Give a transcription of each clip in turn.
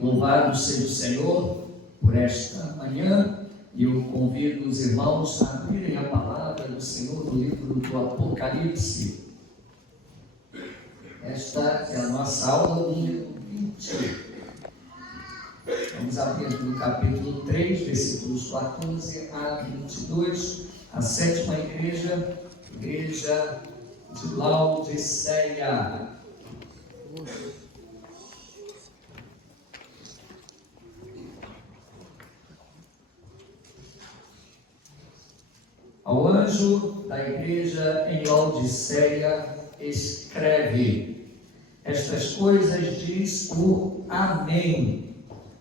Louvado seja o Senhor por esta manhã, e eu convido os irmãos a abrirem a palavra do Senhor no livro do Apocalipse. Esta é a nossa aula número 20. Vamos abrir no capítulo 3, versículos 14 a 22, a sétima igreja, igreja de Laodiceia. Ao anjo da igreja em Laodiceia escreve: estas coisas diz o Amém,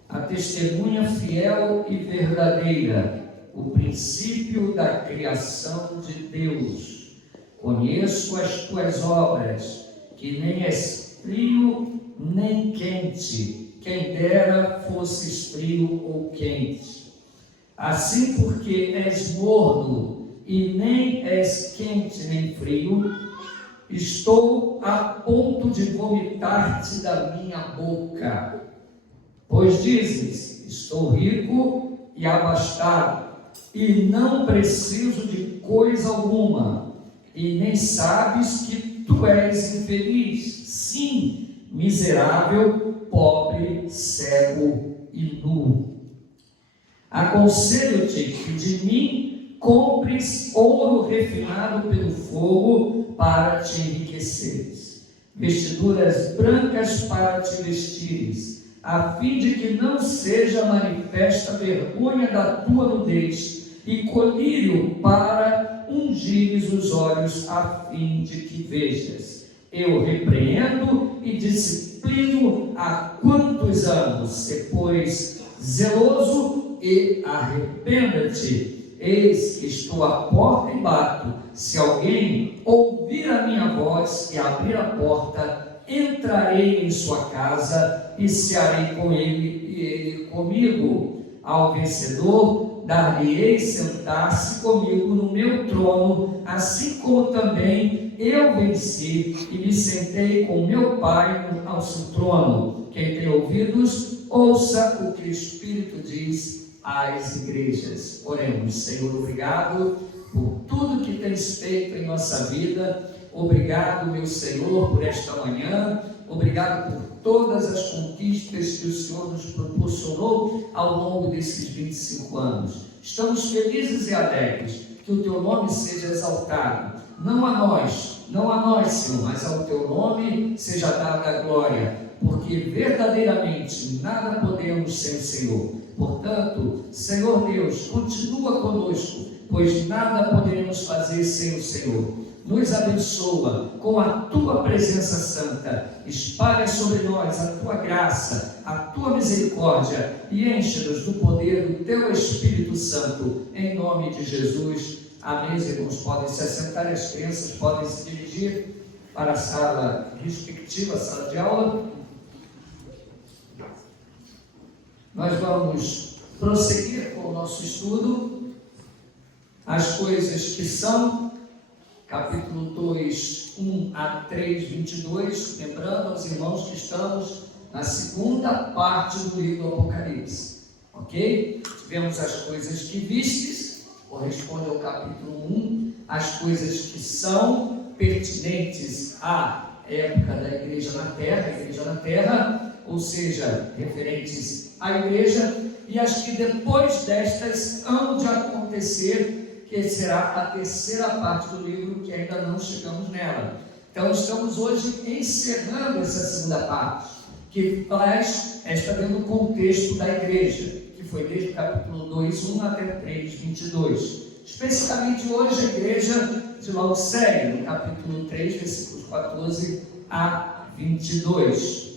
a testemunha fiel e verdadeira, o princípio da criação de Deus. Conheço as tuas obras, que nem és frio nem quente, quem dera fosses frio ou quente. Assim, porque és morno e nem és quente nem frio, estou a ponto de vomitar-te da minha boca. Pois dizes: estou rico e abastado, e não preciso de coisa alguma, e nem sabes que tu és infeliz, sim, miserável, pobre, cego e nu. Aconselho-te que de mim compres ouro refinado pelo fogo para te enriqueceres, vestiduras brancas para te vestires, a fim de que não seja manifesta a vergonha da tua nudez, e colírio para ungires os olhos, a fim de que vejas. Eu repreendo e disciplino a quantos amo. Se, pois, zeloso e arrependa-te. Eis que estou à porta e bato. Se alguém ouvir a minha voz e abrir a porta, entrarei em sua casa e cearei com ele e ele comigo. Ao vencedor dar-lhe-ei sentar-se comigo no meu trono, assim como também eu venci e me sentei com meu Pai ao seu trono. Quem tem ouvidos, ouça o que o Espírito diz às igrejas. Oremos. Senhor, obrigado por tudo que tens feito em nossa vida. Obrigado, meu Senhor, por esta manhã. Obrigado por todas as conquistas que o Senhor nos proporcionou ao longo desses 25 anos. Estamos felizes e alegres. Que o teu nome seja exaltado. Não a nós, Senhor, mas ao teu nome seja dada a glória, porque verdadeiramente nada podemos sem o Senhor. Portanto, Senhor Deus, continua conosco, pois nada poderemos fazer sem o Senhor. Nos abençoa com a tua presença santa, espalha sobre nós a tua graça, a tua misericórdia e enche-nos do poder do teu Espírito Santo, em nome de Jesus. Amém. Os irmãos podem se assentar, as crianças podem se dirigir para a sala respectiva, a sala de aula. Nós vamos prosseguir com o nosso estudo, as coisas que são, capítulo 2, 1 a 3, 22, lembrando aos irmãos que estamos na segunda parte do livro do Apocalipse, ok? Tivemos as coisas que vistes, corresponde ao capítulo 1, as coisas que são pertinentes à época da igreja na terra, ou seja, referentes à igreja, e as que depois destas hão de acontecer, que será a terceira parte do livro, que ainda não chegamos nela. Então estamos hoje encerrando essa segunda parte, que traz esta dentro do contexto da igreja, que foi desde o capítulo 2, 1 até 3, 22. Especificamente hoje a igreja de Laodiceia, no capítulo 3, versículos 14 a 22.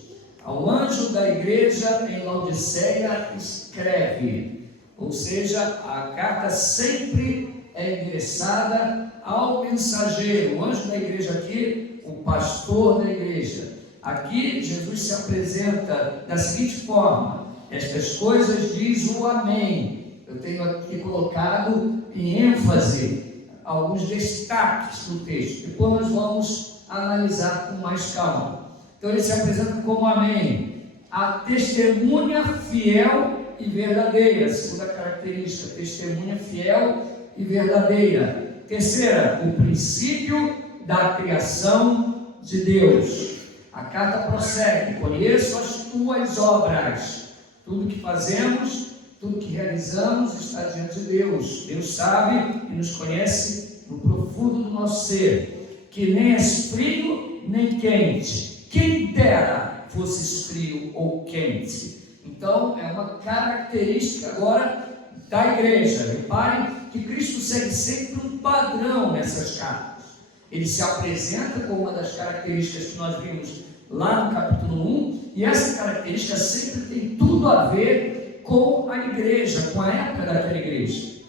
Ao anjo da igreja em Laodiceia escreve, ou seja, a carta sempre é endereçada ao mensageiro, o anjo da igreja aqui, o pastor da igreja. Aqui Jesus se apresenta da seguinte forma: estas coisas diz o Amém. Eu tenho aqui colocado em ênfase alguns destaques do texto, depois nós vamos analisar com mais calma. Então ele se apresenta como Amém, a testemunha fiel e verdadeira. Segunda característica, testemunha fiel e verdadeira. Terceira, o princípio da criação de Deus. A carta prossegue: conheço as tuas obras. Tudo que fazemos, tudo que realizamos está diante de Deus. Deus sabe e nos conhece no profundo do nosso ser, que nem és frio nem quente. Quem dera fosses frio ou quente. Então é uma característica agora da igreja. Reparem que Cristo segue sempre um padrão nessas cartas. Ele se apresenta como uma das características que nós vimos lá no capítulo 1, e essa característica sempre tem tudo a ver com a igreja, com a época daquela igreja.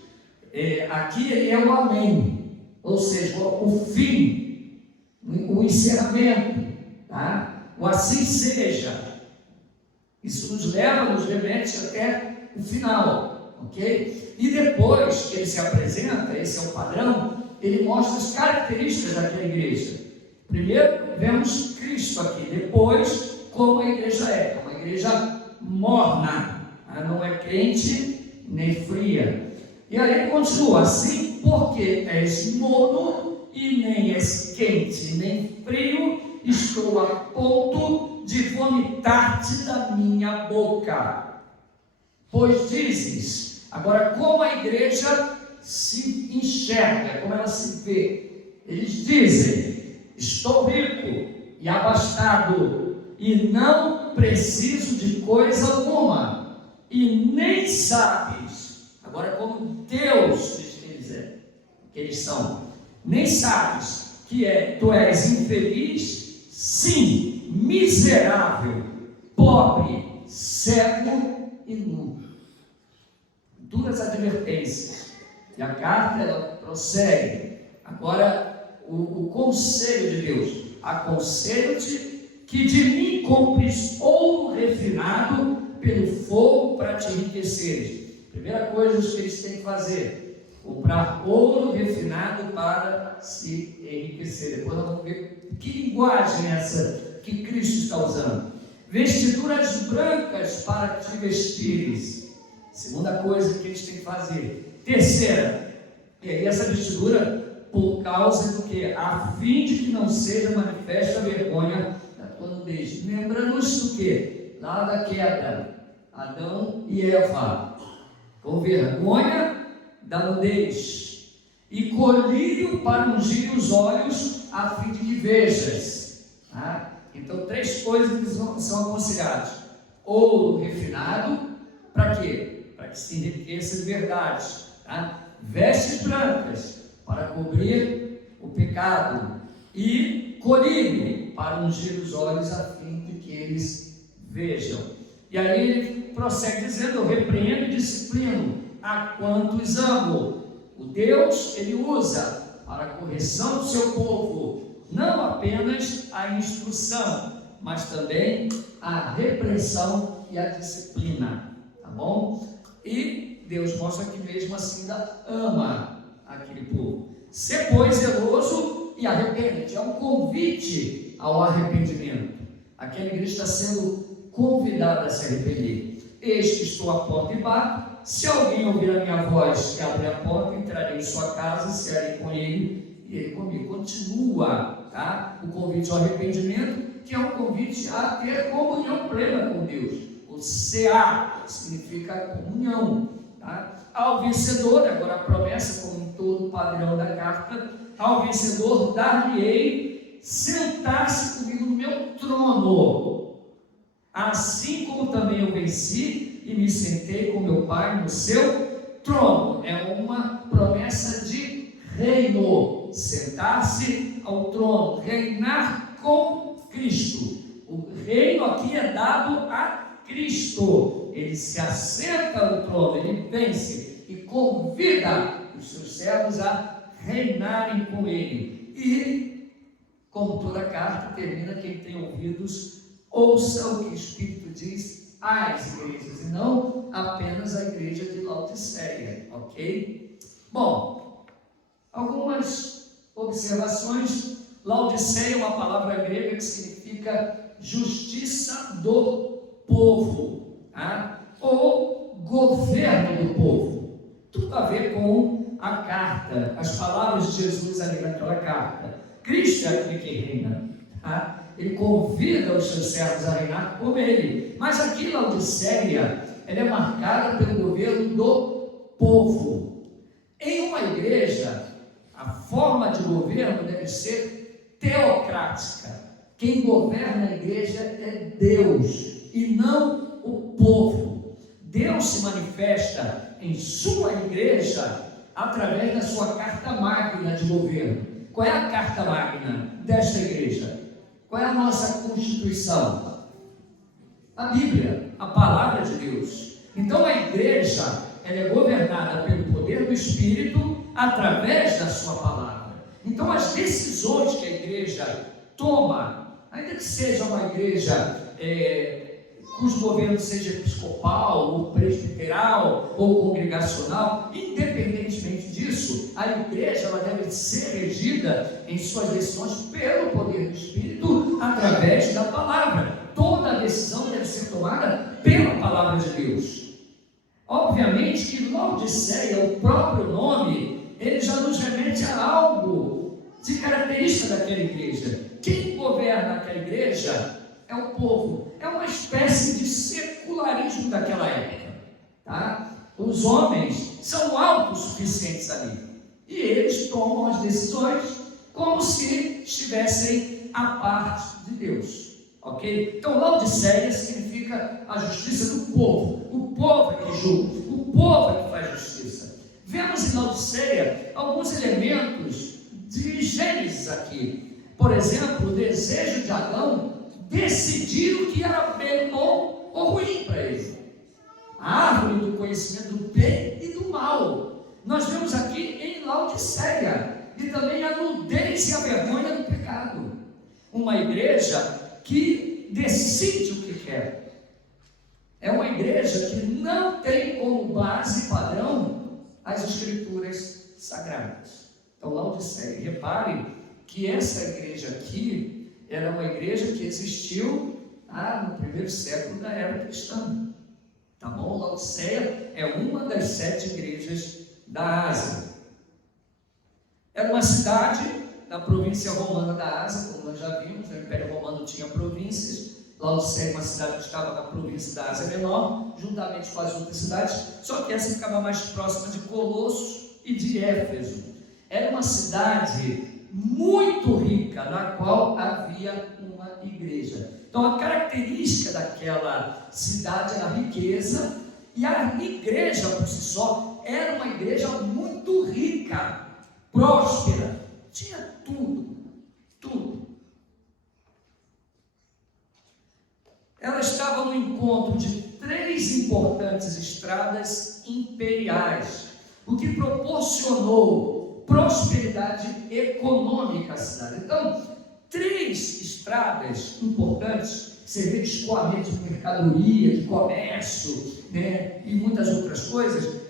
Aqui ele é o amém, ou seja, o fim, o encerramento, tá? O assim seja. Isso nos leva, nos remete até o final, ok? E depois que ele se apresenta, esse é o padrão, ele mostra as características daquela igreja. Primeiro, vemos Cristo aqui. Depois, como a igreja é. Uma igreja morna. Ela não é quente nem fria. E aí ele continua assim: porque és morno e nem és quente nem frio, estou a ponto de vomitar-te da minha boca. Pois dizes, agora como a igreja se enxerga, como ela se vê. Eles dizem: estou rico e abastado e não preciso de coisa alguma, e nem sabes, agora como Deus diz que eles são, nem sabes que tu és infeliz, sim, miserável, pobre, cego e nu. Duras advertências. E a carta ela prossegue. Agora o conselho de Deus: aconselho-te que de mim compres ouro refinado pelo fogo para te enriqueceres. Primeira coisa que eles têm que fazer: comprar ouro refinado para se enriquecer. Depois nós vamos ver que linguagem é essa que Cristo está usando. Vestiduras brancas para te vestires. Segunda coisa que eles têm que fazer. Terceira, e aí essa vestidura por causa do que? A fim de que não seja manifesta a vergonha da tua nudez. Lembrando-nos do que? Lá da queda, Adão e Eva, com vergonha da nudez, e colírio para ungir os olhos, a fim de que vejas. Tá? Então, três coisas que são aconselhadas: ouro refinado, para quê? Para que se enriqueça de verdade. Tá? Vestes brancas, para cobrir o pecado, e colírio para ungir os olhos, a fim de que eles vejam. E aí ele prossegue dizendo: eu repreendo e disciplino a quantos amo. O Deus, ele usa para a correção do seu povo, não apenas a instrução, mas também a repreensão e a disciplina, tá bom? E Deus mostra que mesmo assim ainda ama aquele povo. Sê, pois, zeloso e arrepende-te. É um convite ao arrependimento. Aquela igreja está sendo convidada a se arrepender. Eis que estou à porta e bato. Se alguém ouvir a minha voz e abrir a porta, entrarei em sua casa, cearei com ele e ele comigo. Continua, tá? O convite ao arrependimento, que é um convite a ter comunhão plena com Deus. O cear significa comunhão, tá? Ao vencedor, agora a promessa como todo padrão da carta: ao vencedor dar-lhe-ei sentar-se comigo no meu trono, assim como também eu venci e me sentei com meu Pai no seu trono. É uma promessa de reino, sentar-se ao trono, reinar com Cristo. O reino aqui é dado a Cristo. Ele se assenta no trono, ele vence e convida os seus servos a reinarem com ele. E, como toda carta termina: quem tem ouvidos, ouça o que o Espírito diz às igrejas, e não apenas a igreja de Laodiceia, ok? Bom, algumas observações. Laodiceia é uma palavra grega que significa justiça do povo, tá? Ou governo do povo. Tudo a ver com a carta, as palavras de Jesus ali naquela carta. Cristo é aquele que reina, tá? Ele convida os seus servos a reinar como ele. Mas aqui em Laodiceia, ela é marcada pelo governo do povo. Em uma igreja, a forma de governo deve ser teocrática. Quem governa a igreja é Deus e não o povo. Deus se manifesta em sua igreja através da sua carta magna de governo. Qual é a carta magna desta igreja? Qual é a nossa Constituição? A Bíblia, a palavra de Deus. Então a igreja, ela é governada pelo poder do Espírito através da sua palavra. Então as decisões que a igreja toma, ainda que seja uma igreja cujo governo seja episcopal, ou presbiteral, ou congregacional, independentemente disso, a igreja ela deve ser regida em suas decisões pelo poder do Espírito através da palavra. Toda decisão deve ser tomada pela palavra de Deus. Obviamente que Laodiceia, o próprio nome, ele já nos remete a algo de característica daquela igreja. Quem governa aquela igreja é o povo. É uma espécie de secularismo daquela época, tá? Os homens são autossuficientes ali e eles tomam as decisões como se estivessem à parte de Deus, ok? Então Laodiceia significa a justiça do povo. O povo é que julga, o povo é que faz justiça. Vemos em Laodiceia alguns elementos de Gênesis aqui. Por exemplo, o desejo de Adão decidir o que era bom ou ruim para ele. A árvore do conhecimento do bem e do mal. Nós vemos aqui em Laodiceia e também a nudez e a vergonha do pecado. Uma igreja que decide o que quer. É uma igreja que não tem como base padrão as escrituras sagradas. Então Laodiceia, repare que essa igreja aqui era uma igreja que existiu no primeiro século da era cristã. Tá bom? Laodiceia é uma das 7 igrejas da Ásia. Era uma cidade da província romana da Ásia, como nós já vimos. O Império Romano tinha províncias. Laodiceia é uma cidade que estava na província da Ásia Menor, juntamente com as outras cidades, só que essa ficava mais próxima de Colossos e de Éfeso. Era uma cidade muito rica, na qual havia uma igreja. Então a característica daquela cidade era a riqueza, e a igreja por si só era uma igreja muito rica, próspera, tinha tudo. Ela estava no encontro de 3 importantes estradas imperiais, o que proporcionou prosperidade econômica à cidade. Então, 3 estradas importantes, servir de escoamento de mercadoria, de comércio, e muitas outras coisas.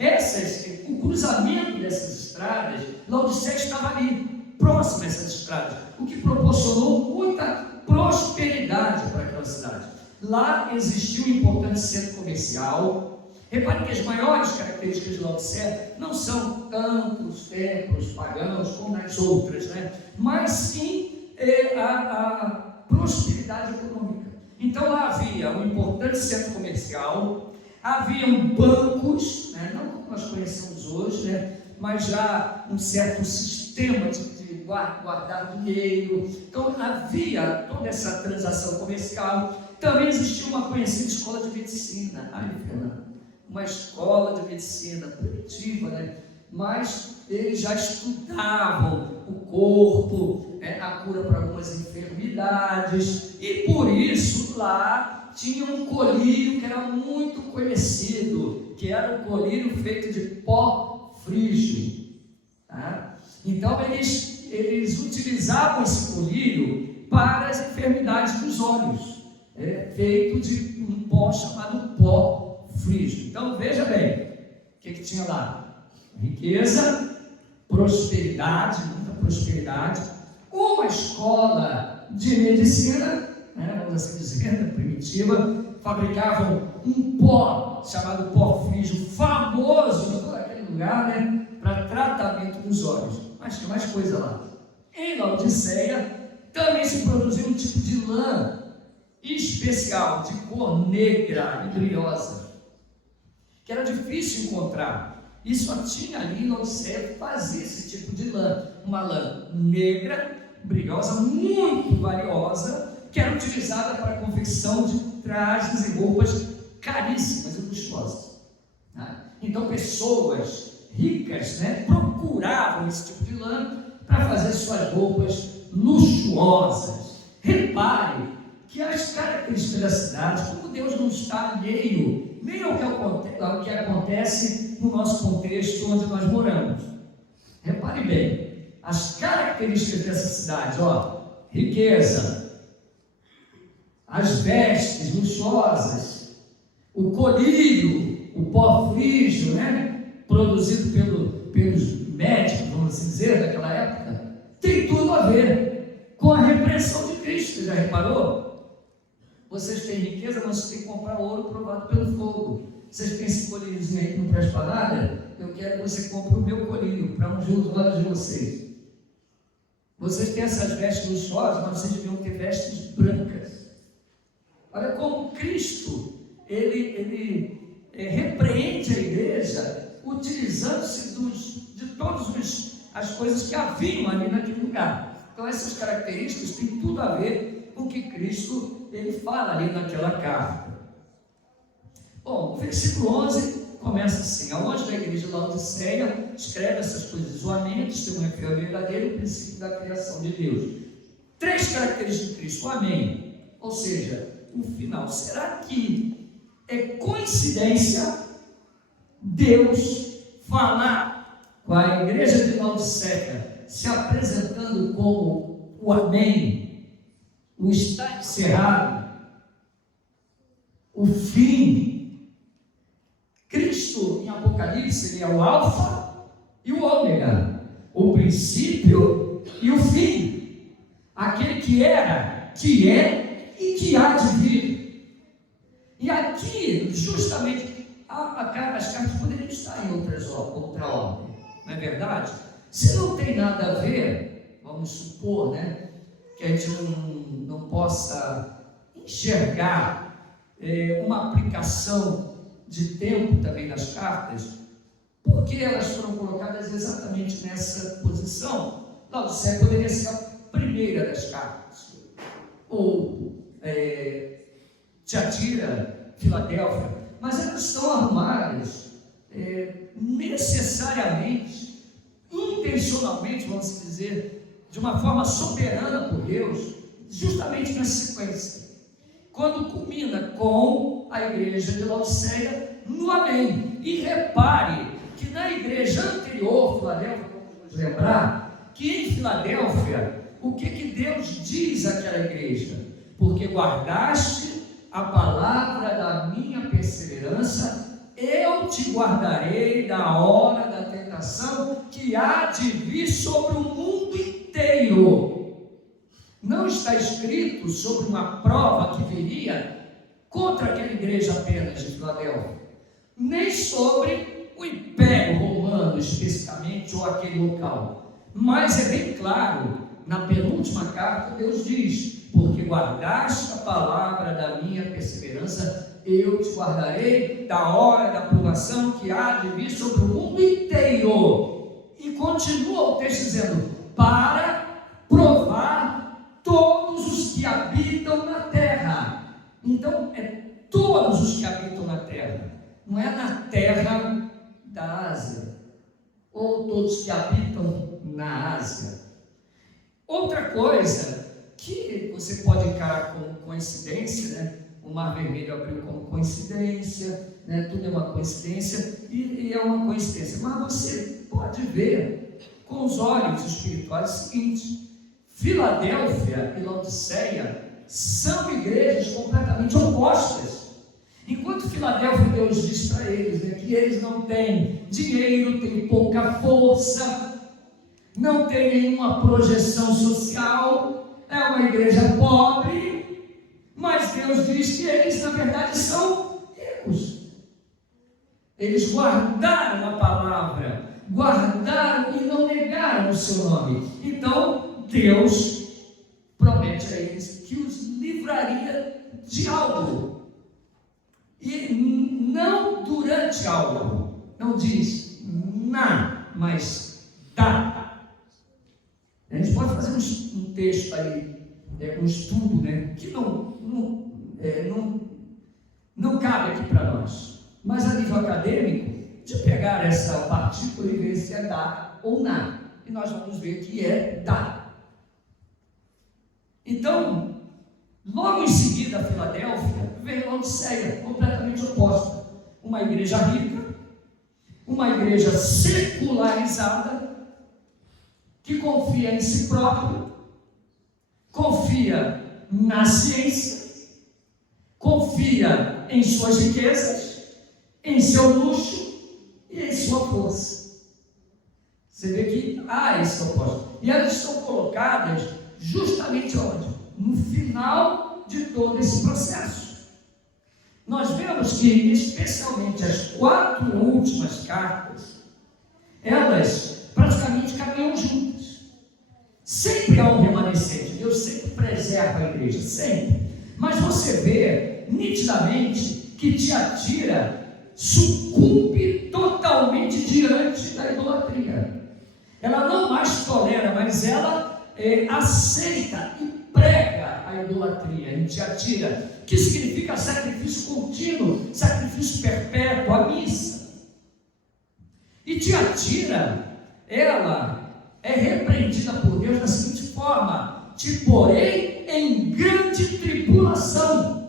O cruzamento dessas estradas, Laodiceia estava ali, próximo a essas estradas, o que proporcionou muita prosperidade para aquela cidade. Lá existiu um importante centro comercial. Repare que as maiores características de Laodiceia não são tanto os templos pagãos como nas outras, mas sim a prosperidade econômica. Então lá havia um importante centro comercial, haviam bancos, não como nós conhecemos hoje, mas já um certo sistema de guardar dinheiro. Então havia toda essa transação comercial. Também existia uma conhecida escola de medicina. Fernando, uma escola de medicina primitiva, mas eles já estudavam o corpo, a cura para algumas enfermidades, e por isso lá tinha um colírio que era muito conhecido, que era o colírio feito de pó frígio. Então eles utilizavam esse colírio para as enfermidades dos olhos, feito de um pó chamado pó frígio. Então veja bem, o que tinha lá? Riqueza, prosperidade, muita prosperidade, uma escola de medicina, vamos assim dizer, primitiva, fabricavam um pó chamado pó frígio, famoso em todo aquele lugar, né, para tratamento dos olhos. Mas tinha mais coisa lá. Em Laodiceia também se produziu um tipo de lã especial, de cor negra e brilhosa, que era difícil encontrar, e só tinha ali em Laodiceia que fazia esse tipo de lã, uma lã negra, brilhosa, muito valiosa, que era utilizada para a confecção de trajes e roupas caríssimas e luxuosas. Então pessoas ricas, né, procuravam esse tipo de lã para fazer suas roupas luxuosas. Repare que as características da cidade, como Deus não está alheio nem ao que acontece no nosso contexto onde nós moramos. Repare bem, as características dessa cidade, riqueza, as vestes luxuosas, o colírio, o pó frígio, né, produzido pelos médicos, vamos assim dizer, daquela época, tem tudo a ver com a repressão de Cristo. Você já reparou? Vocês têm riqueza, mas vocês têm que comprar ouro provado pelo fogo. Vocês têm esse colíriozinho aí que não presta para nada? Eu quero que você compre o meu colírio para ungir os olhos de vocês. Vocês têm essas vestes luxuosas, mas vocês deviam ter vestes brancas. Olha como Cristo, ele repreende a igreja utilizando-se de todas as coisas que haviam ali naquele lugar. Então essas características têm tudo a ver com o que Cristo ele fala ali naquela carta. Bom, o versículo 11 começa assim: ao anjo da igreja de Laodiceia escreve essas coisas, o amém, testemunha fiel e verdadeiro, o princípio da criação de Deus. 3 características de Cristo, o amém, ou seja, o final. Será que é coincidência Deus falar com a igreja de Laodiceia se apresentando como o amém, o está encerrado, o fim? Cristo em Apocalipse ele é o alfa e o ômega, o princípio e o fim, aquele que era, que é e que há de vir. E aqui justamente as cartas poderiam estar em outra ordem, não é verdade? Se não tem nada a ver, vamos supor, né, que a gente não possa enxergar uma aplicação de tempo também nas cartas, porque elas foram colocadas exatamente nessa posição. Laodiceia poderia ser a primeira das cartas, ou Tiatira, Filadélfia, mas elas estão arrumadas necessariamente, intencionalmente, vamos dizer, de uma forma soberana por Deus, justamente nessa sequência, quando culmina com a igreja de Laodiceia no amém. E repare que na igreja anterior, Filadélfia, vamos lembrar que em Filadélfia, o que Deus diz àquela igreja? Porque guardaste a palavra da minha perseverança, eu te guardarei da hora da tentação que há de vir sobre o mundo inteiro. Não está escrito sobre uma prova que viria contra aquela igreja apenas de Filadélfia, nem sobre o Império Romano especificamente, ou aquele local, mas é bem claro, na penúltima carta Deus diz: porque guardaste a palavra da minha perseverança, eu te guardarei da hora da provação que há de vir sobre o mundo inteiro. E continua o texto dizendo: para provar todos os que habitam na terra. Então é todos os que habitam na terra, não é na terra da Ásia, ou todos que habitam na Ásia. Outra coisa que você pode encarar como coincidência, né? O Mar Vermelho abriu como coincidência, né? Tudo é uma coincidência e é uma coincidência, mas você pode ver com os olhos espirituais o seguinte: Filadélfia e Laodiceia são igrejas completamente opostas. Enquanto Filadélfia, Deus diz para eles, né, que eles não têm dinheiro, têm pouca força, não tem nenhuma projeção social, é uma igreja pobre, Mas Deus diz que eles, na verdade, são ricos. Eles guardaram a palavra, guardaram e não negaram o seu nome. Então, Deus promete a eles que os livraria de algo. E não durante algo. Não diz na, mas dá. A gente pode fazer um texto aí, um estudo, né, que não cabe aqui para nós. Mas a nível acadêmico, de pegar essa partícula e ver se é dá ou na. E nós vamos ver que é dá. Então, logo em seguida a Filadélfia, veio a Laodiceia, completamente oposta. Uma igreja rica, uma igreja secularizada, que confia em si próprio, confia na ciência, confia em suas riquezas, em seu luxo e em sua força. Você vê que há esse oposto. E elas estão colocadas justamente onde? No final de todo esse processo. Nós vemos que, especialmente as 4 últimas cartas, elas praticamente caminham juntas. Sempre há um remanescente. Deus sempre preserva a igreja, sempre. Mas você vê nitidamente que Tiatira sucumbe totalmente diante da idolatria. Ela não mais tolera, mas ela aceita e prega a idolatria em Tiatira, que significa sacrifício contínuo, sacrifício perpétuo, a missa. E Tiatira, ela é repreendida por Deus da seguinte forma: te porei em grande tribulação.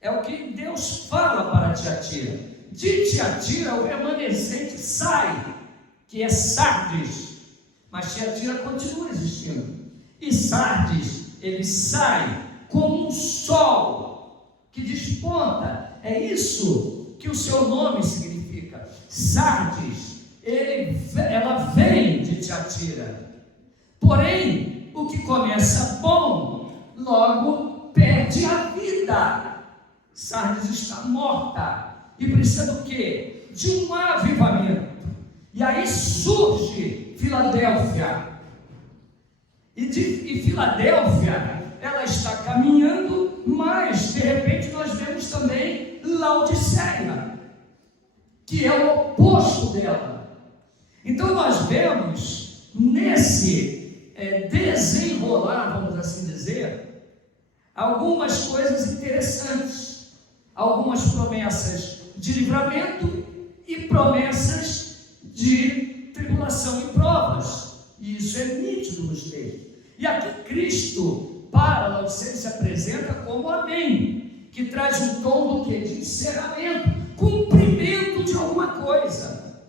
É o que Deus fala para Tiatira. De Tiatira o remanescente sai, que é Sardes, mas Tiatira continua existindo. E Sardes, ele sai como um sol que desponta. É isso que o seu nome significa. Sardes, ela vem de Tiatira. Porém, o que começa bom, logo perde a vida. Sardes está morta e precisa do quê? De um avivamento. E aí surge Filadélfia. E Filadélfia, ela está caminhando, mas de repente nós vemos também Laodiceia, que é o oposto dela. Então nós vemos nesse desenrolar, vamos assim dizer, algumas coisas interessantes. Algumas promessas de livramento e promessas de tribulação e provas. E isso é nítido nos textos. E aqui Cristo, para Laodiceia, se apresenta como amém, que traz um tom do quê? De encerramento, cumprimento de alguma coisa.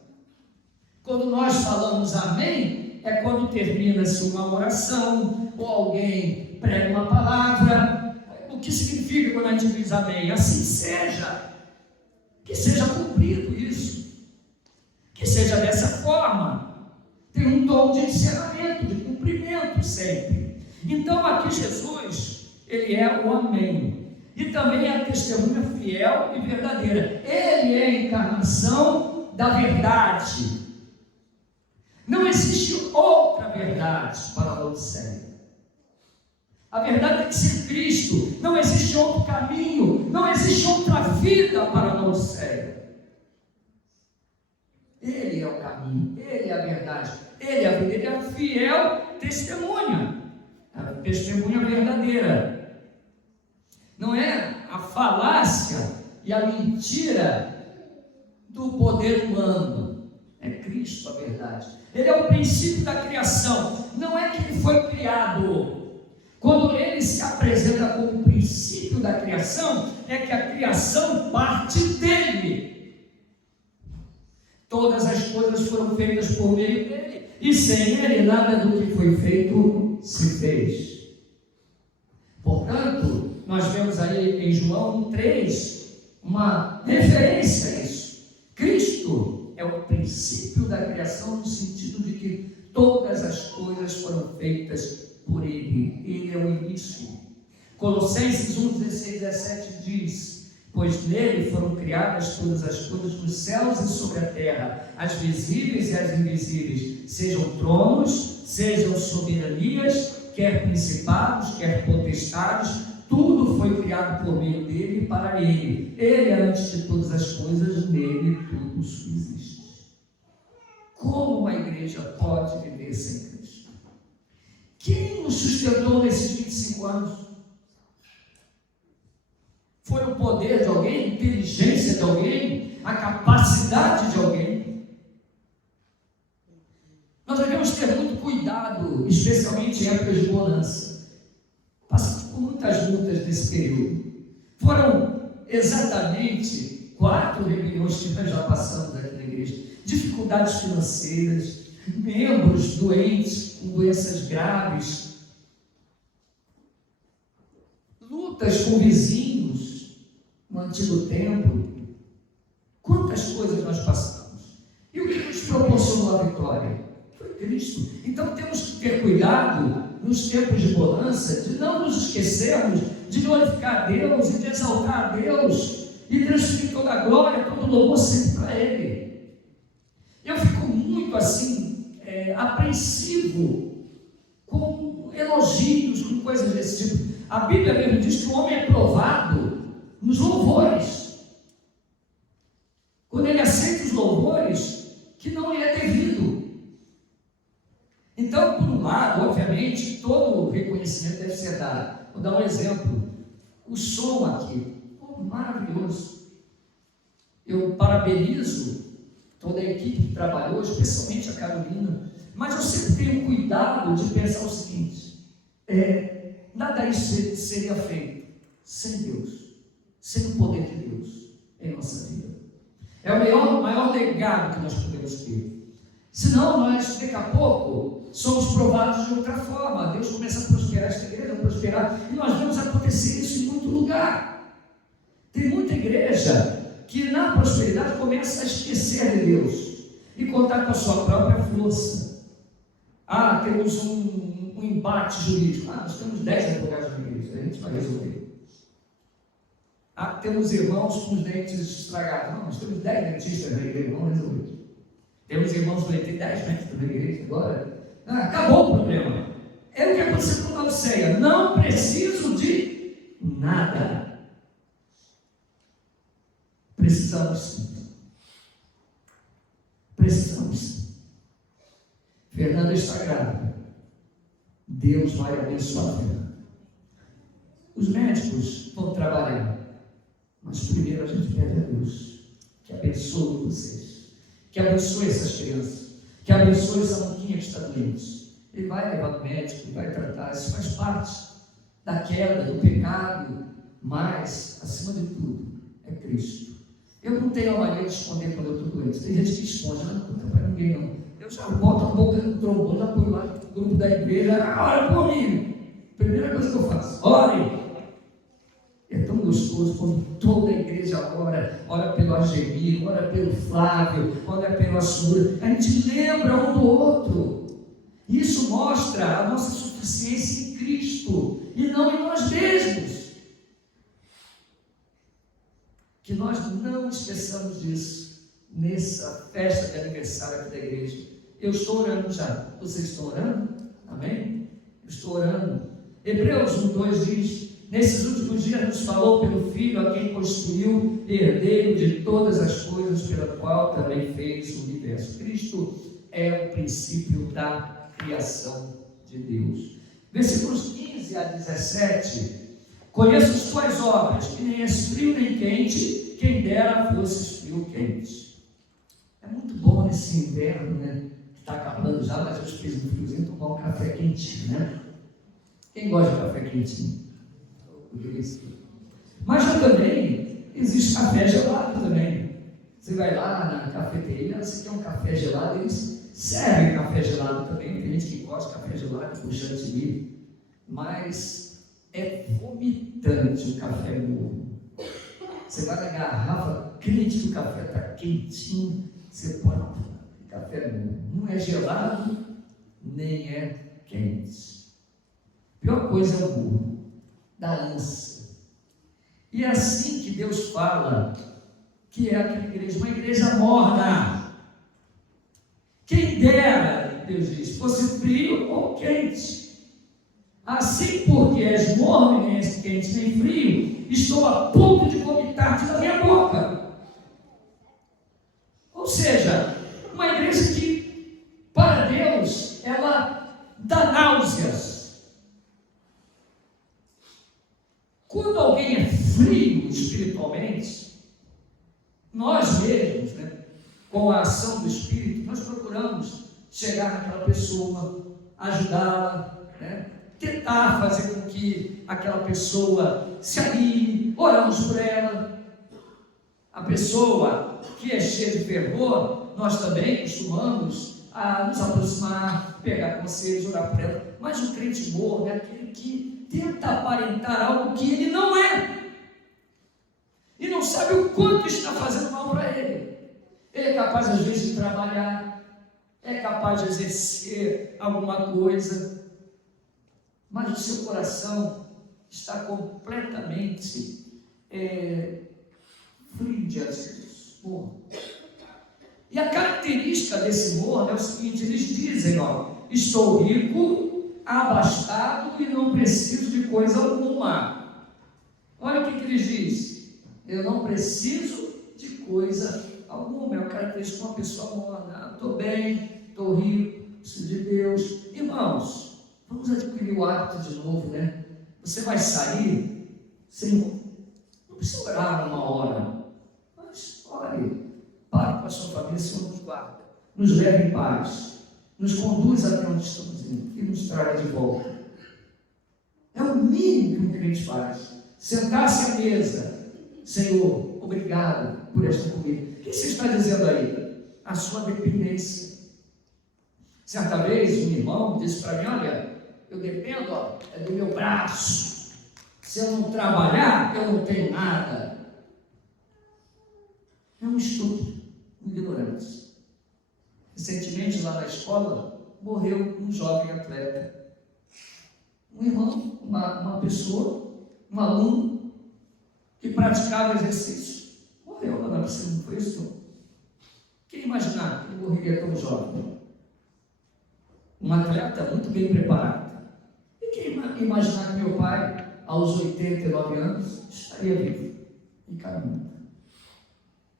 Quando nós falamos amém, é quando termina-se uma oração, ou alguém prega uma palavra. O que significa quando a gente diz amém? Assim seja, que seja cumprido isso, que seja dessa forma. Tem um tom de encerramento, de cumprimento sempre. Então aqui Jesus, ele é o amém, e também é a testemunha fiel e verdadeira. Ele é a encarnação da verdade. Não existe outra verdade para a Laodiceia. A verdade tem que ser Cristo. Não existe outro caminho, não existe outra vida para a Laodiceia. Ele é o caminho, ele é a verdade, ele é a vida, ele é a fiel testemunha, a testemunha verdadeira. Não é a falácia e a mentira do poder humano. É Cristo a verdade. Ele é o princípio da criação. Não é que ele foi criado. Quando ele se apresenta como o princípio da criação, é que a criação parte dele. Todas as coisas foram feitas por meio dele, e sem ele nada do que foi feito se fez. Portanto, nós vemos aí em João 3 uma referência a isso. Cristo é o princípio da criação, no sentido de que todas as coisas foram feitas por ele. Ele é o início. Colossenses 1, 16, 17 diz: pois nele foram criadas todas as coisas nos céus e sobre a terra, as visíveis e as invisíveis, sejam tronos, sejam soberanias, quer principados, quer potestades, tudo foi criado por meio dele e para ele. Ele é antes de todas as coisas, nele tudo subsiste. Como uma igreja pode viver sem Cristo? Quem nos sustentou nesses 25 anos? Foi o poder de alguém, a inteligência de alguém, a capacidade de alguém? Nós devemos ter muito cuidado, especialmente em épocas de bonança. Passamos por muitas lutas nesse período. Foram exatamente 4 rebeliões que nós já passamos aqui na igreja. Dificuldades financeiras, membros doentes com doenças graves, lutas com vizinhos no antigo templo. Quantas coisas nós passamos. E o que nos proporcionou a vitória? Foi Cristo. Então temos que ter cuidado nos tempos de bonança, de não nos esquecermos de glorificar a Deus e de exaltar a Deus e transferir toda a glória, todo o louvor sempre para Ele. Eu fico muito assim, apreensivo com elogios, com coisas desse tipo. A Bíblia mesmo diz que o homem é provado nos louvores. Quando ele aceita os louvores que não lhe é devido. Então, por um lado, obviamente, todo o reconhecimento deve ser dado. Vou dar um exemplo. O som aqui, maravilhoso. Eu parabenizo toda a equipe que trabalhou, especialmente a Carolina, mas eu sempre tenho cuidado de pensar o seguinte: nada disso seria feito sem Deus, sem o poder de Deus em nossa vida. É o maior legado que nós podemos ter. Senão nós, daqui a pouco, somos provados de outra forma. Deus começa a prosperar esta igreja, a prosperar, e nós vemos acontecer isso em muito lugar. Tem muita igreja que na prosperidade começa a esquecer de Deus e contar com a sua própria força. Temos um embate jurídico. Nós temos 10 advogados na igreja, a gente vai resolver. Temos irmãos com os dentes estragados. Nós temos 10 dentistas na igreja, vamos resolver. Temos irmãos doentes, 10 médicos na igreja agora. Acabou o problema. É o que aconteceu com a Laodiceia. Não preciso de nada. Precisamos sim. Precisamos sim. Fernanda está grávida. Deus vai abençoar a Fernanda. Os médicos vão trabalhar. Mas primeiro a gente pede a Deus que abençoe vocês. Que abençoe essas crianças. Que abençoe essa monquinha que está doente. Ele vai levar no médico, vai tratar. Isso faz parte da queda, do pecado. Mas, acima de tudo, é Cristo. Eu não tenho a maneira de esconder quando eu estou doente. Tem gente que esconde, não conta para ninguém não. Eu já boto a boca no trombone, já põe lá no grupo da igreja, ora por mim. Primeira coisa que eu faço, ore. É tão gostoso quando toda a igreja ora pelo Agemir, ora pelo Flávio, ora pelo Assura. A gente lembra um do outro. Isso mostra a nossa suficiência em Cristo e não em nós mesmos. Que nós não esqueçamos disso nessa festa de aniversário aqui da igreja. Eu estou orando já. Vocês estão orando? Amém? Eu estou orando. Hebreus 1:2 diz: nesses últimos dias nos falou pelo Filho, a quem constituiu herdeiro de todas as coisas, pela qual também fez o universo. Cristo é o princípio da criação de Deus. Versículos 15 a 17. Conheço as tuas obras, que nem és frio nem quente, quem dera fosses frio ou quente. É muito bom nesse inverno, né? Que está acabando já, mas hoje fez um friozinho, tomar um café quentinho, né? Quem gosta de café quentinho? Mas já também existe café gelado também. Você vai lá na cafeteria, você quer um café gelado, eles servem café gelado também. Tem gente que gosta de café gelado com chantilly, mas é vomitante o café morno. Você vai na garrafa quente, que o café está quentinho, você põe o café morno. Não é gelado, nem é quente. A pior coisa é o morno. da ânsia. E é assim que Deus fala que é aquela igreja, uma igreja morna. Quem dera, Deus diz, fosse frio ou quente. Assim, porque és morno, nem és quente nem frio, estou a ponto de vomitar-te da minha boca. Ou seja, uma igreja que, para Deus, ela dá náuseas. Quando alguém é frio espiritualmente, nós mesmos, com a ação do Espírito, nós procuramos chegar naquela pessoa, ajudá-la, tentar fazer com que aquela pessoa se anime, oramos por ela. A pessoa que é cheia de fervor, nós também costumamos a nos aproximar, pegar conselhos, orar por ela. Mas o crente morno é aquele que tenta aparentar algo que ele não é, e não sabe o quanto está fazendo mal para ele. Ele é capaz às vezes de trabalhar, é capaz de exercer alguma coisa, mas o seu coração está completamente frio diante de Deus, morno. E a característica desse morno é o seguinte: eles dizem, estou rico, abastado e não preciso de coisa alguma. Olha o que eles dizem: eu não preciso de coisa alguma. É uma característica de uma pessoa morna. Estou bem, estou rico, preciso de Deus. Irmãos, vamos adquirir o hábito de novo, Você vai sair, não precisa orar uma hora, mas ore, pare com a sua família, o Senhor nos guarda, nos leve em paz, nos conduz até onde estamos indo e nos traga de volta. É o mínimo que um crente faz. Sentar-se à mesa: Senhor, obrigado por esta comida. O que você está dizendo aí? A sua dependência. Certa vez, um irmão disse para mim: olha, eu dependo do meu braço. Se eu não trabalhar, eu não tenho nada. É um estúpido, um ignorante. Recentemente, lá na escola, morreu um jovem atleta. Um irmão, uma pessoa, um aluno que praticava exercício, morreu lá na piscina. Não foi isso? Quem imaginar que ele morreria tão jovem? Um atleta muito bem preparado. E quem imaginar que meu pai, aos 89 anos, estaria vivo e caminhando?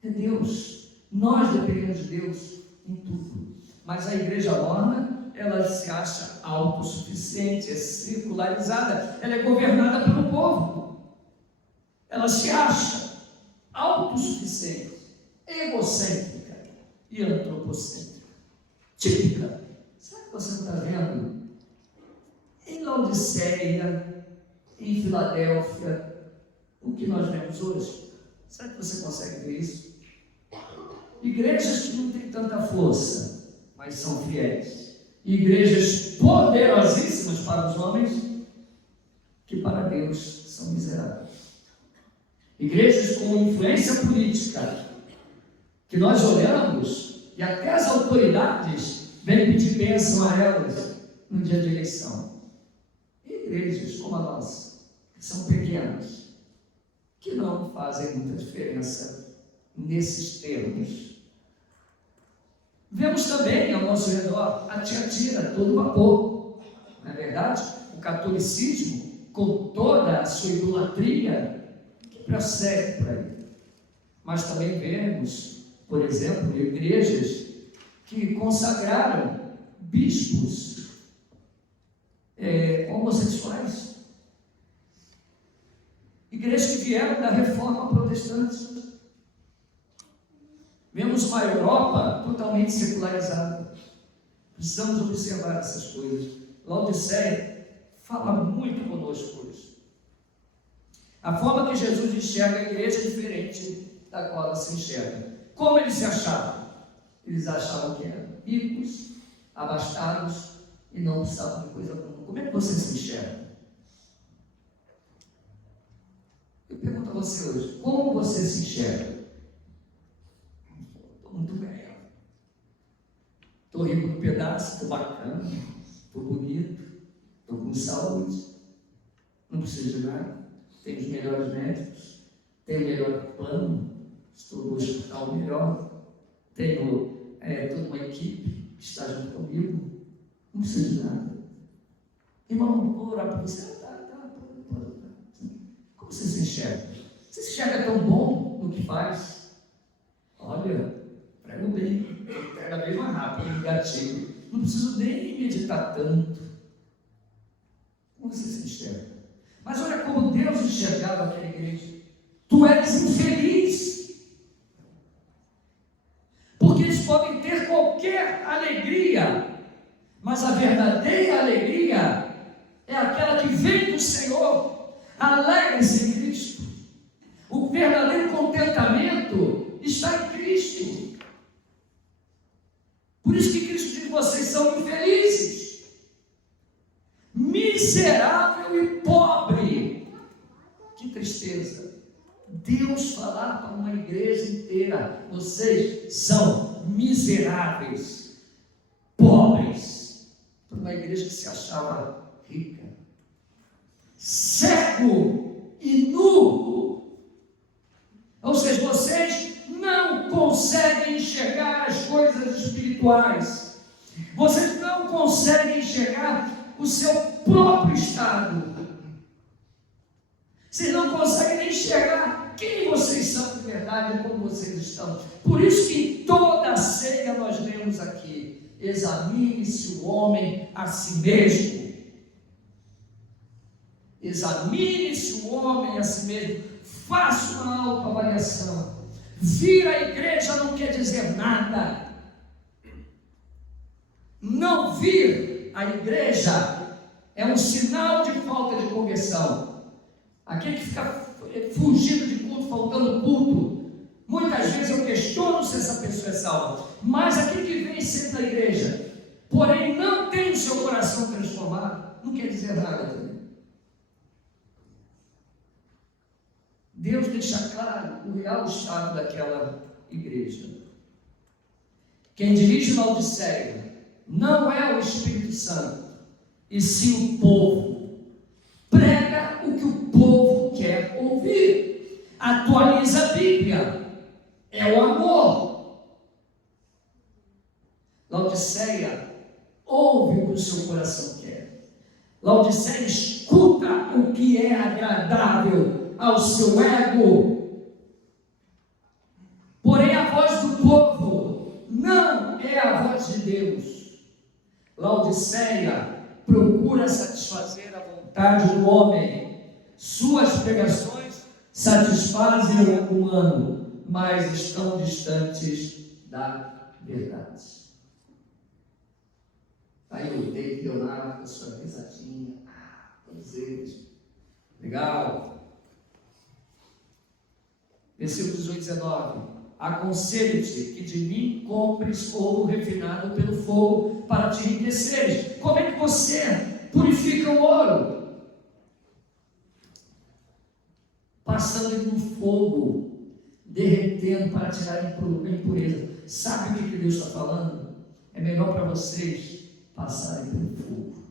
É Deus. Nós dependemos de Deus em tudo. Mas a igreja morna, ela se acha autossuficiente, é secularizada, ela é governada pelo povo. Ela se acha autossuficiente, egocêntrica e antropocêntrica. Típica. Será que você não está vendo? Em Laodiceia, em Filadélfia, o que nós vemos hoje? Será que você consegue ver isso? Igrejas que não têm tanta força, mas são fiéis. Igrejas poderosíssimas para os homens, que para Deus são miseráveis. Igrejas com influência política, que nós olhamos e até as autoridades vêm pedir bênção a elas no dia de eleição. E igrejas como a nossa, que são pequenas, que não fazem muita diferença nesses termos. Vemos também ao nosso redor a Tiatira, todo vapor. Não é verdade? O catolicismo, com toda a sua idolatria, que prossegue por aí. Mas também vemos, por exemplo, igrejas que consagraram bispos homossexuais. Igrejas que vieram da reforma protestante. Vemos uma Europa totalmente secularizada. Precisamos observar essas coisas. Laodiceia fala muito conosco hoje. A forma que Jesus enxerga a igreja é diferente da qual ela se enxerga. Como eles se achavam? Eles achavam que eram ricos, abastados e não precisavam de coisa alguma. Como é que você se enxerga? Eu pergunto a você hoje: como você se enxerga? Muito bem, estou rico no pedaço, estou bacana, estou bonito, estou com saúde, não preciso de nada. tem os melhores médicos, tem o melhor plano, estou no hospital melhor, tenho toda uma equipe que está junto comigo, não precisa de nada. Irmão, vou orar por você. Como você se enxerga? Você se enxerga tão bom no que faz? Olha, prego bem, cada vez mais rápido, negativo. Não preciso nem meditar tanto. Como você se enxerga? Mas olha como Deus enxergava aquela igreja. Tu eres infeliz. Porque eles podem ter qualquer alegria, mas a verdadeira alegria é aquela que vem do Senhor. Alegre-se em Cristo. O verdadeiro contentamento está em Cristo. Por isso que Cristo diz: vocês são infelizes, miserável e pobre. Que tristeza. Deus falar para uma igreja inteira: vocês são miseráveis, pobres. Para uma igreja que se achava rica, cego e nu. Ou seja, vocês não conseguem enxergar as coisas espirituais, vocês não conseguem enxergar o seu próprio estado, vocês não conseguem nem enxergar quem vocês são de verdade e como vocês estão. Por isso que em toda a ceia nós lemos aqui: examine-se o homem a si mesmo. Examine-se o homem a si mesmo, faça uma autoavaliação. Vir à igreja não quer dizer nada. Não vir à igreja é um sinal de falta de conversão. Aquele que fica fugindo de culto, faltando culto, muitas vezes eu questiono se essa pessoa é salva. Mas aquele que vem sempre à igreja, porém não tem o seu coração transformado, não quer dizer nada também. Deus deixa claro o real estado daquela igreja. Quem dirige Laodiceia não é o Espírito Santo, e sim o povo. Prega o que o povo quer ouvir. Atualiza a Bíblia. É o amor. Laodiceia ouve o que o seu coração quer. Laodiceia escuta o que é agradável ao seu ego. Porém, a voz do povo não é a voz de Deus. Laodiceia procura satisfazer a vontade do homem. Suas pregações satisfazem o ego humano, mas estão distantes da verdade. Aí o David Leonardo com a sua risadinha. Todos eles. Legal. Versículo 18 e 19: aconselho-te que de mim compres ouro refinado pelo fogo para te enriqueceres. Como é que você purifica o ouro? Passando ele no fogo, derretendo para tirar a impureza. Sabe o que Deus está falando? É melhor para vocês passarem pelo fogo,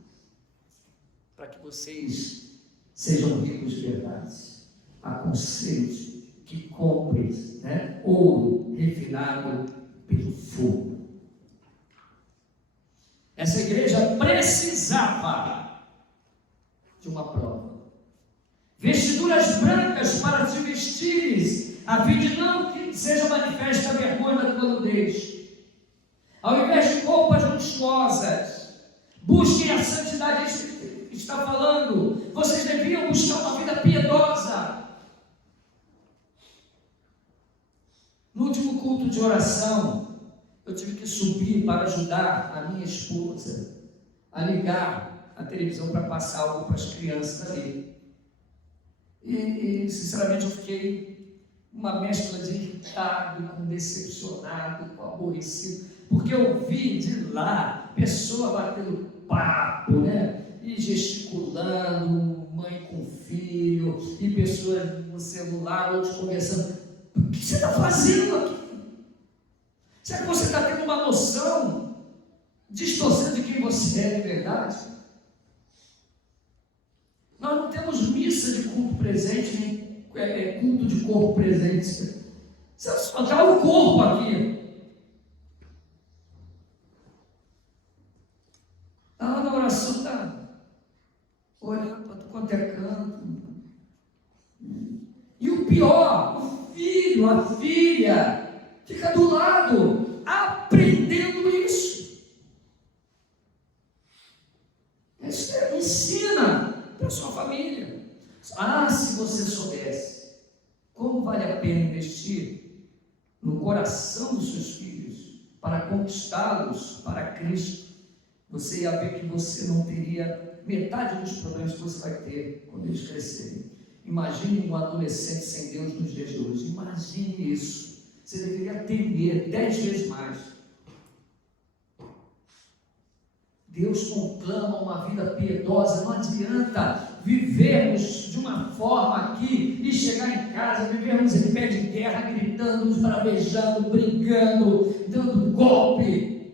para que vocês sejam ricos de verdade. Aconselho-te que compres ouro refinado pelo fogo. Essa igreja precisava de uma prova. Vestiduras brancas para te vestires, a fim de não que seja manifesta a vergonha da tua nudez. Ao invés de roupas luxuosas, busquem a santidade. Está falando, vocês deviam buscar uma vida piedosa. No último culto de oração, eu tive que subir para ajudar a minha esposa a ligar a televisão para passar algo para as crianças ali. E sinceramente eu fiquei uma mescla de irritado, com decepcionado, com aborrecido, porque eu vi de lá pessoa batendo papo, e gesticulando, mãe com filho, e pessoas no celular, outros conversando. O que você está fazendo aqui? Será que você está tendo uma noção distorcendo de quem você é de verdade? Nós não temos missa de culto presente, nem culto de corpo presente. Você só está o corpo aqui. Está lá na oração, está olhando para quanto é canto. E o pior, o filho, a filha, fica do lado, aprendendo isso. Ensina para a sua família. Se você soubesse como vale a pena investir no coração dos seus filhos para conquistá-los para Cristo, você ia ver que você não teria metade dos problemas que você vai ter quando eles crescerem. Imagine um adolescente sem Deus nos dias de hoje. Imagine isso. Você deveria temer 10 vezes mais. Deus conclama uma vida piedosa. Não adianta vivermos de uma forma aqui e chegar em casa, vivermos em pé de guerra, gritando, nos bravejando, brigando, dando golpe,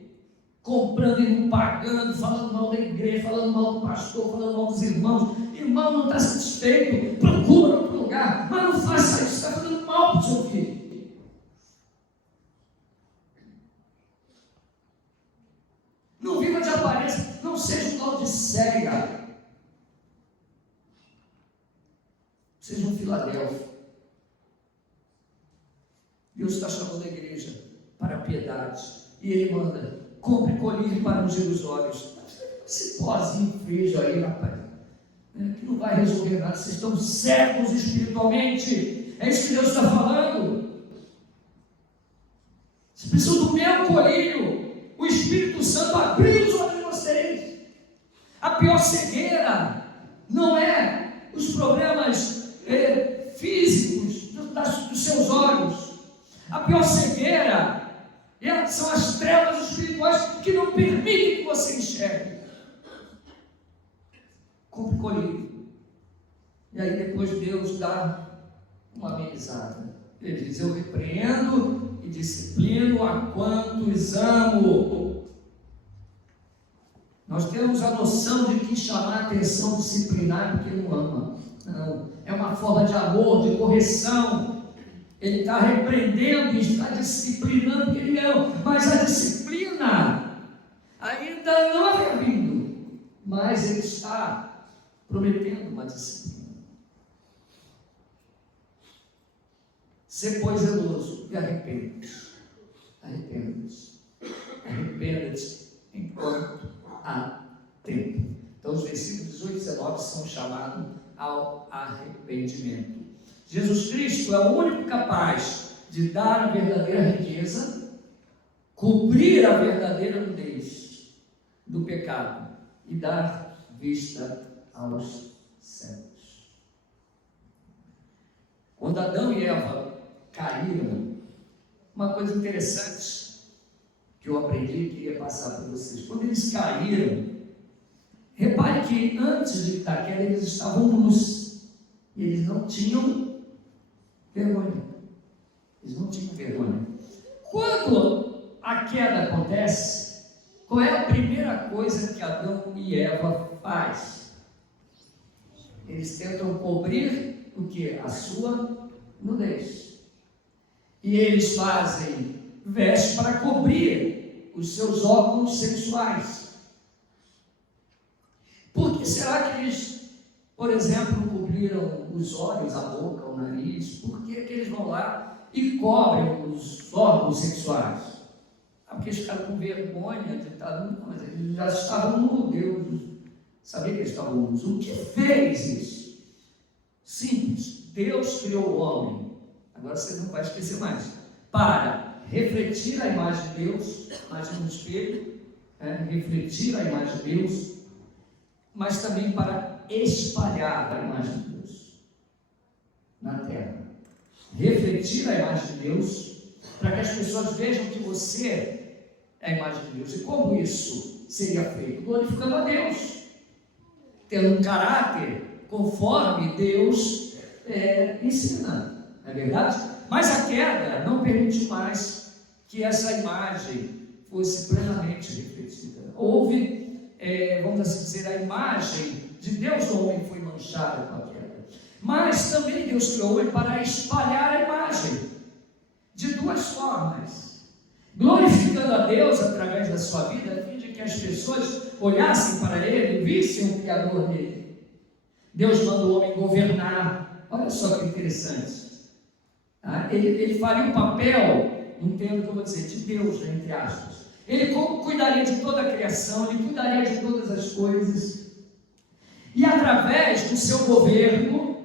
comprando e não pagando, falando mal da igreja, falando mal do pastor, falando mal dos irmãos. Irmão, não está satisfeito, procura outro lugar, mas não faça isso, está fazendo mal para o seu filho. Não viva de aparência, não seja um Laodiceia, seja um Filadélfia. Deus está chamando a igreja para a piedade, e Ele manda: compre colírio para ungir os olhos. Esse pozinho feio aí, rapaz, que não vai resolver nada. Vocês estão cegos espiritualmente. É isso que Deus está falando. Vocês precisam do meu colírio. O Espírito Santo abriu os olhos de vocês. A pior cegueira não é os problemas físicos dos seus olhos. A pior cegueira são as trevas espirituais que não permitem que você enxergue. Compre colírio. E aí depois Deus dá uma amenizada. Ele diz: eu repreendo e disciplino a quantos amo. Nós temos a noção de que chamar a atenção disciplinar porque não ama. Não, é uma forma de amor, de correção. Ele está repreendendo e está disciplinando porque ele ama. Mas a disciplina ainda não havia vindo, mas ele está prometendo uma disciplina. Ser, pois, zeloso e arrepende-te. Arrependa-te. Arrependa-te enquanto há tempo. Então, os versículos 18 e 19 são chamados ao arrependimento. Jesus Cristo é o único capaz de dar a verdadeira riqueza, cobrir a verdadeira nudez do pecado e dar vista aos cegos. Quando Adão e Eva caíram, uma coisa interessante que eu aprendi e queria passar para vocês: quando eles caíram, repare que antes da queda eles estavam nus e eles não tinham vergonha. Eles não tinham vergonha. Quando a queda acontece, qual é a primeira coisa que Adão e Eva faz? Eles tentam cobrir o que? A sua nudez. E eles fazem vestes para cobrir os seus órgãos sexuais. Por que será que eles, por exemplo, não cobriram os olhos, a boca, o nariz? Por que eles vão lá e cobrem os órgãos sexuais? Porque eles ficaram com vergonha de estar nu, mas eles já estavam nus. Deus sabia que eles estavam nus. O que fez isso? Simples. Deus criou o homem. Agora você não vai esquecer mais. Para refletir a imagem de Deus, imagem no espelho, refletir a imagem de Deus, mas também para espalhar a imagem de Deus na terra. Refletir a imagem de Deus, para que as pessoas vejam que você é a imagem de Deus. E como isso seria feito? Glorificando a Deus, tendo um caráter conforme Deus ensina, não é verdade? Mas a queda não permitiu mais que essa imagem fosse plenamente refletida. Houve, vamos assim dizer, a imagem de Deus no homem foi manchada com a queda. Mas também Deus criou o homem para espalhar a imagem, de duas formas: glorificando a Deus através da sua vida, a fim de que as pessoas olhassem para Ele e vissem o Criador dele. Deus manda o homem governar. Olha só que interessante. Ele faria o papel, entendo o que eu vou dizer, de Deus, entre aspas. Ele cuidaria de toda a criação, ele cuidaria de todas as coisas. E através do seu governo,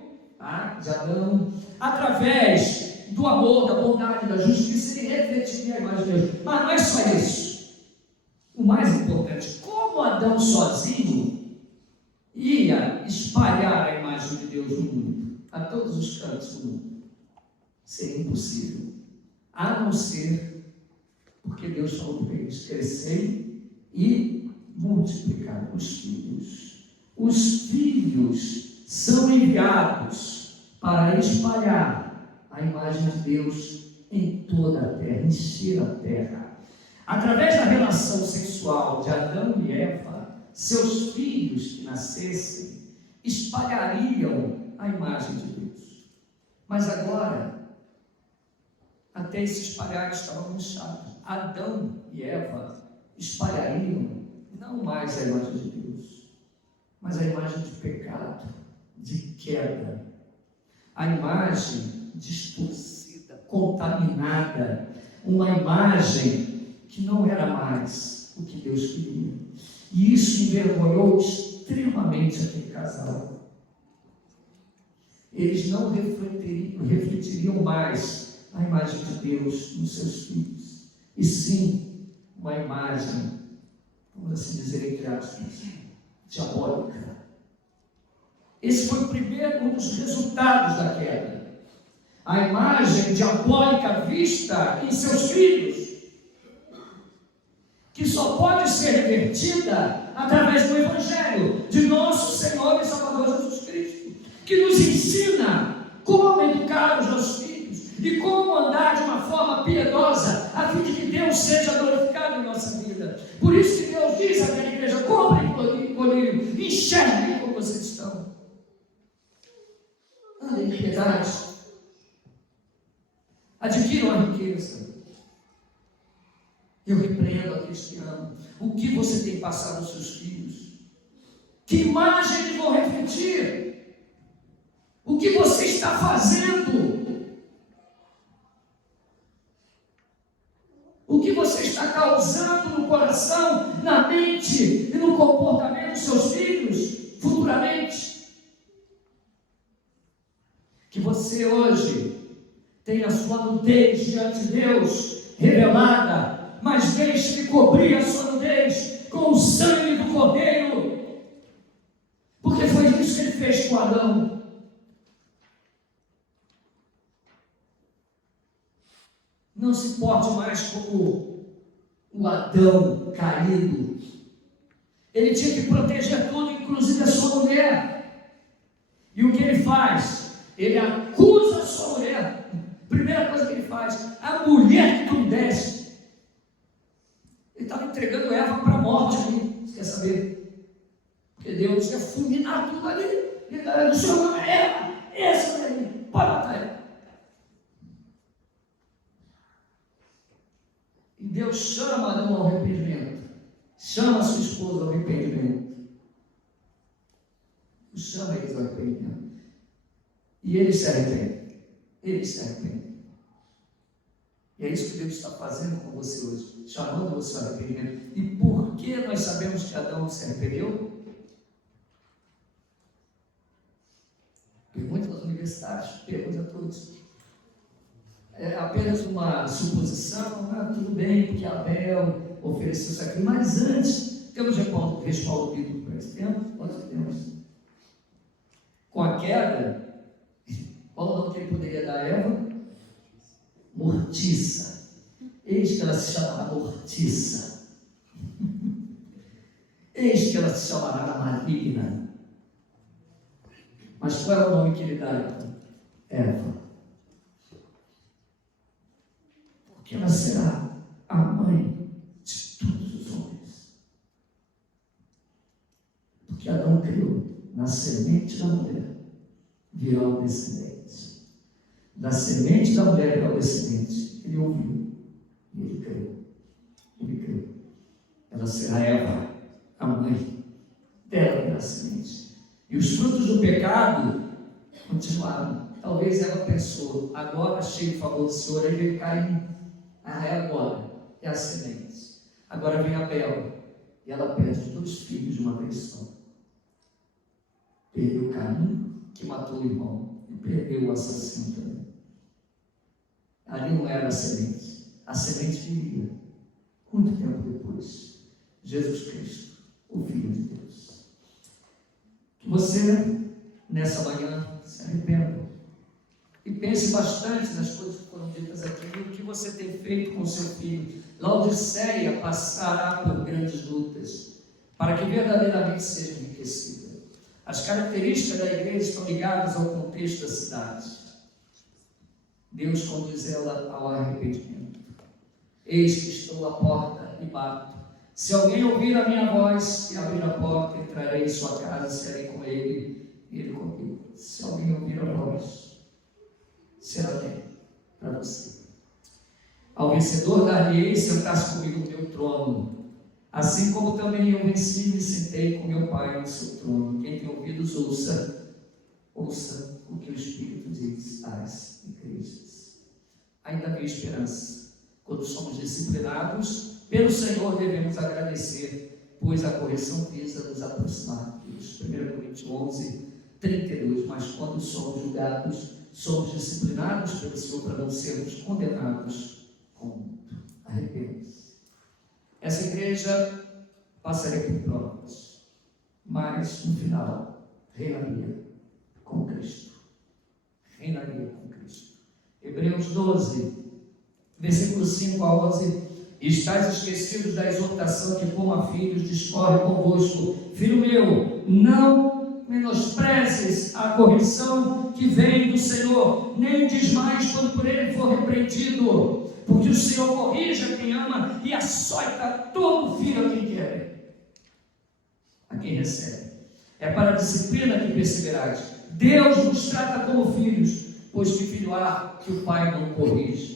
de Adão, através do amor, da bondade, da justiça, ele refletiria a imagem de Deus. Mas não é só isso. O mais importante, como Adão sozinho ia espalhar a imagem de Deus no mundo, a todos os cantos do mundo, seria impossível, a não ser porque Deus falou para eles: crescerem e multiplicar os filhos. Os filhos são enviados para espalhar a imagem de Deus em toda a terra, encher a terra. Através da relação sexual de Adão e Eva, seus filhos que nascessem espalhariam a imagem de Deus. Mas agora, até esse espalhar estava manchado. Adão e Eva espalhariam não mais a imagem de Deus, mas a imagem de pecado, de queda, a imagem distorcida, contaminada, uma imagem que não era mais o que Deus queria. E isso envergonhou extremamente aquele casal. Eles não refletiriam mais a imagem de Deus nos seus filhos, e sim uma imagem, vamos assim dizer, entre aspas, diabólica. Esse foi um dos resultados da queda. A imagem diabólica vista em seus filhos, que só pode ser revertida através do Evangelho de nosso Senhor e Salvador Jesus Cristo, que nos ensina como educar os nossos filhos e como andar de uma forma piedosa, a fim de que Deus seja glorificado em nossa vida. Por isso que Deus diz à minha igreja: comprem colírio, enxerguem como vocês estão. Andem em piedade, adquiram a riqueza. Eu repreendo aqueles que amam. O que você tem passado aos seus filhos? Que imagem eles vão refletir? O que você está fazendo? O que você está causando no coração, na mente e no comportamento dos seus filhos futuramente? Que você hoje tenha a sua nudez diante de Deus revelada, mas deixe-me cobrir a sua nudez com o sangue do Cordeiro, porque foi isso que ele fez com Adão. Não se porte mais como o Adão caído. Ele tinha que proteger tudo, inclusive a sua mulher. E o que ele faz? Ele acusa a sua mulher. Primeira coisa que ele faz: a mulher que tu me deste. Ele estava entregando Eva para a morte ali. Você quer saber? Porque Deus ia fulminar tudo ali. Ele disse: Eva, essa daí, pode matar ela. E Deus chama Adão ao arrependimento. Chama a sua esposa ao arrependimento. Chama eles ao arrependimento. E eles se arrependem. Eles se arrependem. E é isso que Deus está fazendo com você hoje, chamando você ao arrependimento. E por que nós sabemos que Adão se arrependeu? Pergunta aos universitários, pergunta a todos. É apenas uma suposição, tudo bem, porque Abel ofereceu sacrifício. Mas antes, temos respaldo bíblico para esse tempo? Nós temos. Com a queda, qual o nome que ele poderia dar a Eva? Mortiça. Eis que ela se chamará Mortiça. Eis que ela se chamará Maligna. Mas qual é o nome que ele dá a ela? Eva. Porque ela será a mãe de todos os homens. Porque Adão criou na semente da mulher virão descendentes. Da semente da mulher virá o descendente. Ele ouviu e ele creu. Ele creu. Ela será Eva, a mãe dela virá a semente. E os frutos do pecado continuaram. Talvez ela pensou, agora achei o favor do Senhor, aí veio Caim. É agora, é a semente. Agora vem Abel, e ela perde os 2 filhos de uma vez só. Perdeu Caim, que matou o irmão, e perdeu o assassino também. Ali não era a semente viria, muito tempo depois, Jesus Cristo, o Filho de Deus. Que você, nessa manhã, se arrependa e pense bastante nas coisas que foram ditas aqui, e o que você tem feito com o seu filho. Laodiceia passará por grandes lutas, para que verdadeiramente seja enriquecida. As características da igreja estão ligadas ao contexto da cidade. Deus conduz ela ao arrependimento. Eis que estou à porta e bato. Se alguém ouvir a minha voz e abrir a porta, entrarei em sua casa, serei com ele e ele comigo. Se alguém ouvir a voz, será bem para você. Ao vencedor dar-lhe-ei sentar-se comigo no meu trono, assim como também eu venci e me sentei com meu Pai no seu trono. Quem tem ouvidos, ouça o que o Espírito diz às igrejas. Ainda havia esperança. Quando somos disciplinados pelo Senhor, devemos agradecer, pois a correção visa nos aproximar de Deus. 1 Coríntios 11, 32. Mas quando somos julgados, somos disciplinados pelo Senhor para não sermos condenados com o mundo. Arrependa-se. Essa igreja passaria por provas, mas no final reinaria com Cristo. Reinaria com Cristo. Hebreus 12, versículos 5 a 11. Estais esquecidos da exortação que, como a filhos, discorre convosco. Filho meu, não menosprezes a correção que vem do Senhor, nem desmaies quando por ele for repreendido, porque o Senhor corrige a quem ama e açoita todo filho a quem quer, a quem recebe. É para a disciplina que perseverais. Deus nos trata como filhos, pois que filho há que o pai não corrige?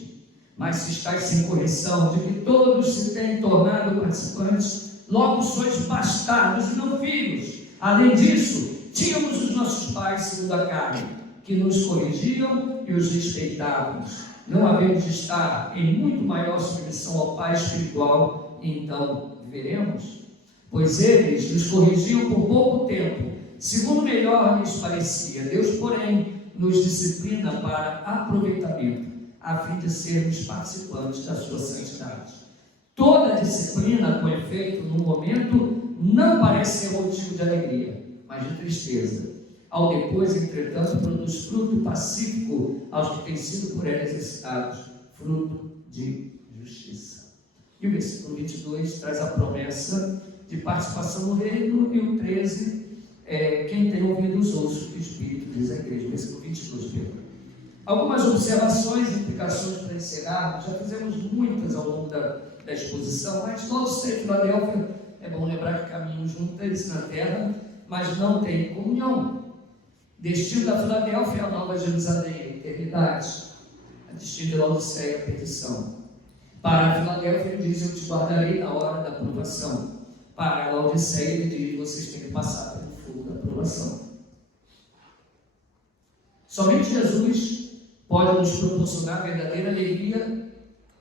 Mas se estáis sem correção, de que todos se têm tornado participantes, logo sois bastardos e não filhos. Além disso, tínhamos os nossos pais segundo a carne, que nos corrigiam e os respeitávamos. Não havemos de estar em muito maior submissão ao Pai espiritual, e então viveremos? Pois eles nos corrigiam por pouco tempo, segundo melhor lhes parecia. Deus, porém, nos disciplina para aproveitamento, a fim de sermos participantes da sua santidade. Toda disciplina, com efeito, no momento, não parece ser motivo de alegria, mas de tristeza. Ao depois, entretanto, produz fruto pacífico aos que têm sido por ela exercitados, fruto de justiça. E o versículo 22 traz a promessa de participação no reino, e o 13, quem tem ouvidos, ouça o que o Espírito diz à igreja. Versículo 22, Pedro. Algumas observações e implicações para encerrar. Já fizemos muitas ao longo da exposição, mas todos em Filadélfia, é bom lembrar que caminham juntas na terra, mas não têm comunhão. Destino da Filadélfia é a Nova Jerusalém, a eternidade. A destino de Laodiceia é a perdição. Para a Filadélfia ele diz: eu te guardarei na hora da provação. Para a Laodiceia ele diz: vocês têm que passar pelo fogo da provação. Somente Jesus pode nos proporcionar a verdadeira alegria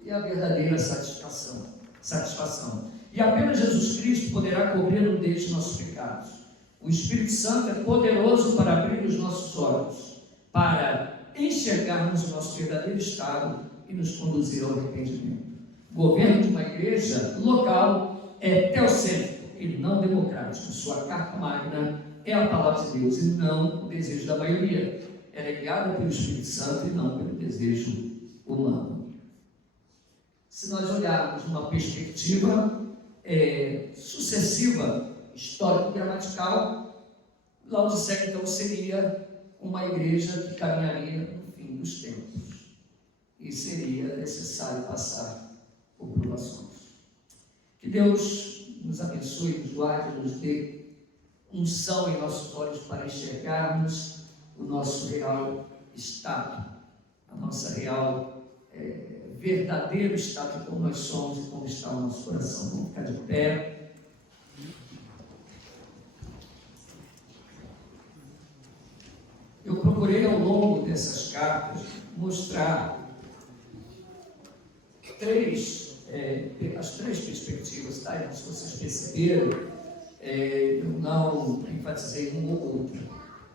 e a verdadeira satisfação. E apenas Jesus Cristo poderá cobrir a nudez de nossos pecados. O Espírito Santo é poderoso para abrir os nossos olhos, para enxergarmos o nosso verdadeiro estado e nos conduzir ao arrependimento. O governo de uma igreja local é teocêntrico e não democrático. Sua carta magna é a palavra de Deus e não o desejo da maioria. Ela é guiada pelo Espírito Santo e não pelo desejo humano. Se nós olharmos uma perspectiva sucessiva, histórico-gramatical, Laodiceia então seria uma igreja que caminharia no fim dos tempos e seria necessário passar por provações. Que Deus nos abençoe, nos guarde, nos dê unção em nossos olhos para enxergarmos o nosso real estado, a nossa real, verdadeiro estado, como nós somos e como está o nosso coração. Vamos ficar de pé. Eu procurei ao longo dessas cartas mostrar as três perspectivas, tá? Então, se vocês perceberam, eu não enfatizei um ou outro.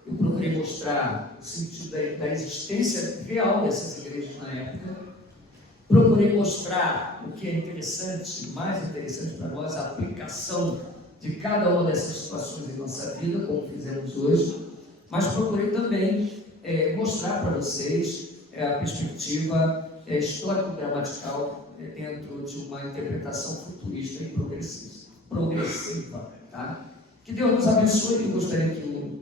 Eu procurei mostrar o sentido da existência real dessas igrejas na época. Procurei mostrar o que é interessante, mais interessante para nós, a aplicação de cada uma dessas situações em nossa vida, como fizemos hoje. Mas procurei também mostrar para vocês a perspectiva histórico-gramatical dentro de uma interpretação futurista e progressiva. Tá? Que Deus nos abençoe, e gostaria que